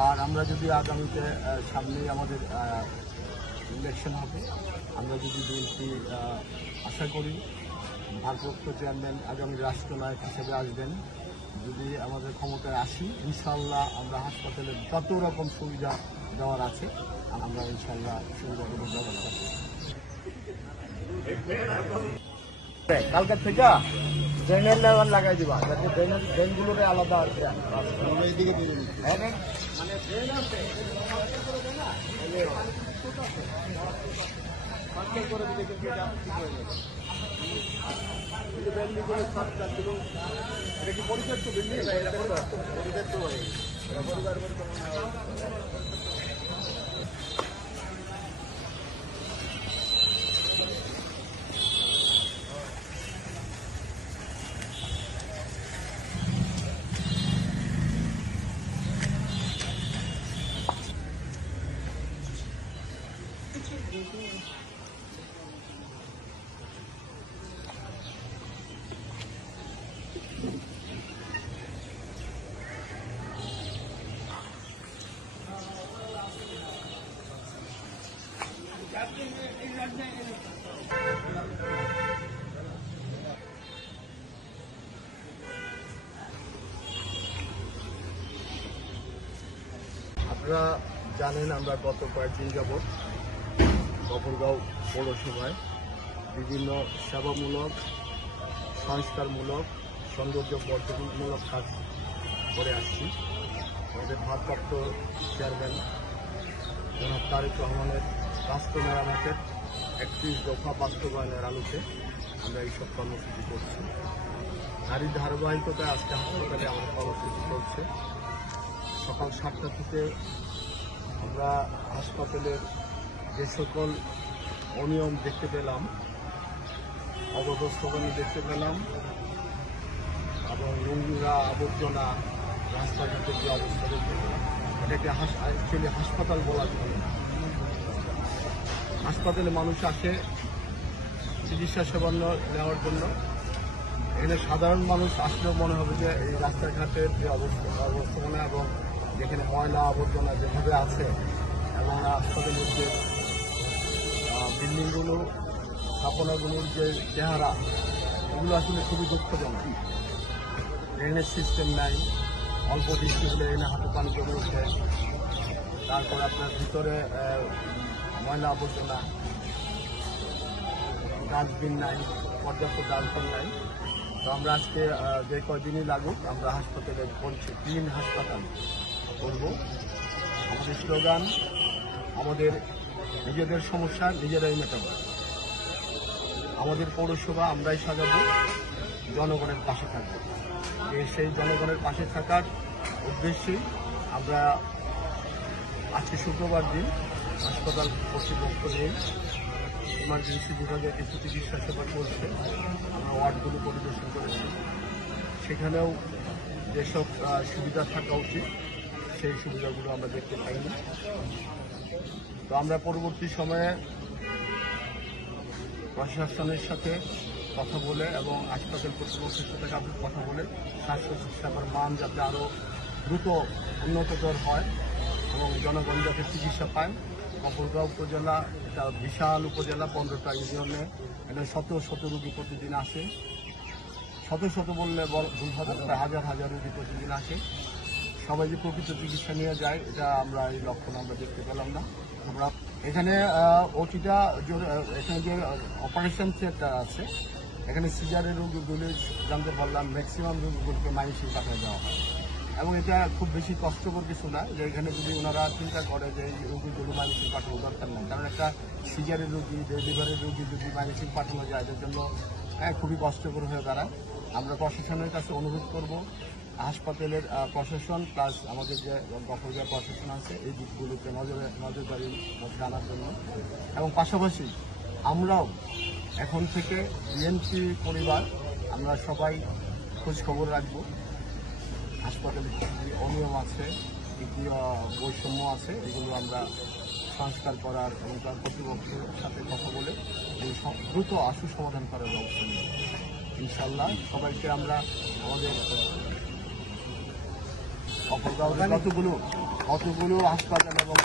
আর আমরা যদি আগামীতে সামনেই আমাদের ইলেকশন হবে, আমরা যদি বিএনপি আশা করি ভারপ্রাপ্ত চেয়ারম্যান আগামী রাষ্ট্রনায়ক হিসেবে আসবেন, যদি আমাদের ক্ষমতায় আসি ইনশাল্লাহ আমরা হাসপাতালে যত রকম সুবিধা দেওয়ার আছে আমরা ইনশাল্লাহ সুবিধাগুলো ব্যবস্থা করব। কালকে থেকে ড্রেনের লেভেল লাগাই দিবা, যাতে ড্রেনগুলোরে আলাদা আছে। এটা কি পরিত্যক্ত বিল্ডিং? পরিত্যক্ত পরিবার আপনারা জানেন আমরা গত কয়েকদিন যাবৎ গফরগাঁও পৌরসভায় বিভিন্ন সেবামূলক, সংস্কারমূলক, সৌন্দর্য বর্ধনমূলক কাজ করে আসছি। আমাদের ভারপ্রাপ্ত চেয়ারম্যান জনাব তারেক রহমানের রাষ্ট্র মেরামতের 31 দফা বাস্তবায়নের আলোকে আমরা এইসব কর্মসূচি করছি। তারই ধারাবাহিকতায় আজকে হাসপাতালে আমাদের কর্মসূচি চলছে। সকাল 7টা থেকে আমরা হাসপাতালের যে সকল অনিয়ম দেখতে পেলাম, অবস্থা দেখতে পেলাম এবং নোংরা আবর্জনা রাস্তাঘাটের যে অবস্থা দেখতে পেলাম, এটাকে অ্যাকচুয়ালি হাসপাতাল বলা যায় না। হাসপাতালে মানুষ আসে চিকিৎসা সেবা নেওয়ার জন্য। এখানে সাধারণ মানুষ আসলেও মনে হবে যে এই রাস্তাঘাটের যে অবস্থাপনা এবং যেখানে ময়লা আবর্জনা যেভাবে আছে এবং হাসপাতালের যে বিল্ডিংগুলো, স্থাপনাগুলোর যে চেহারা, এগুলো আসলে খুবই দুঃখজনক। ড্রেনেজ সিস্টেম নাই, অল্প বৃষ্টি হলে এখানে হাতে পানি জমে ওঠে। তারপর আপনার ভিতরে ময়লা আবর্জনা, ডাস্টবিন নাই, পর্যাপ্ত ডাস্টবিন নাই। তো আমরা আজকে যে কয়দিনই লাগুক আমরা হাসপাতালে বলছি ক্লিন হাসপাতাল করব। আমাদের স্লোগান, আমাদের নিজেদের সমস্যা নিজেরাই মেটাবো। আমাদের পৌরসভা আমরাই সাজাবো, জনগণের পাশে থাকবো। সেই জনগণের পাশে থাকার উদ্দেশ্যেই আমরা আজকে শুক্রবার দিন হাসপাতাল কর্তৃপক্ষ নিয়ে ইমার্জেন্সি বিভাগে কিছু চিকিৎসা সেবা চলছে, আমরা ওয়ার্ডগুলো পরিদর্শন করেছি। সেখানেও যেসব সুবিধা থাকা উচিত সেই সুবিধাগুলো আমরা দেখতে পাইনি। তো আমরা পরবর্তী সময়ে প্রশাসনের সাথে কথা বলে এবং হাসপাতাল কর্তৃপক্ষের সাথে কথা বলে স্বাস্থ্য সেবার মান যাতে আরও দ্রুত উন্নততর হয় এবং জনগণ যাতে চিকিৎসা পায়। গফরগাঁও উপজেলা এটা বিশাল উপজেলা, 15টা ইউনিয়নে এখানে শত রোগী প্রতিদিন আসে। শত বললে ভুল হবে, হাজার হাজার রোগী প্রতিদিন আসে। সবাই যে প্রকৃত চিকিৎসা নিয়ে যায় এটা আমরা এই লক্ষণ আমরা দেখতে পেলাম না। আমরা এখানে ওটিটা এখানে যে অপারেশন থিয়েটার আছে, এখানে সিজারের রোগীগুলি জানতে পারলাম ম্যাক্সিমাম রোগীগুলোকে মাইসিং পাঠিয়ে দেওয়া হয় এবং এটা খুব বেশি কষ্টকর কিছু না যে এখানে যদি ওনারা চিন্তা করে যে এই রোগীগুলো মাইসিং পাঠানো দরকার নেই, কারণ একটা সিজারের রোগী, ডেলিভারির রোগী যদি মাইসিং পাঠানো যায় এদের জন্য খুবই কষ্টকর হয়ে দাঁড়ায়। আমরা প্রশাসনের কাছে অনুরোধ করব হাসপাতালের প্রশাসন প্লাস আমাদের যে গফরগাঁও প্রশাসন আছে এই দিকগুলোতে নজরদারি জানার জন্য এবং পাশাপাশি আমরাও এখন থেকে বিএনপি পরিবার আমরা সবাই খোঁজ খবর রাখবো। হাসপাতালে কি অনিয়ম আছে, কি কি বৈষম্য আছে, এগুলো আমরা সংস্কার করার এবং তার কর্তৃপক্ষের সাথে কথা বলে দ্রুত আশু সমাধান করার ব্যবস্থা নেব ইনশাল্লাহ। সবাইকে আমরা আমাদের গফরগাঁও যতগুলো কতগুলো হাসপাতাল এবং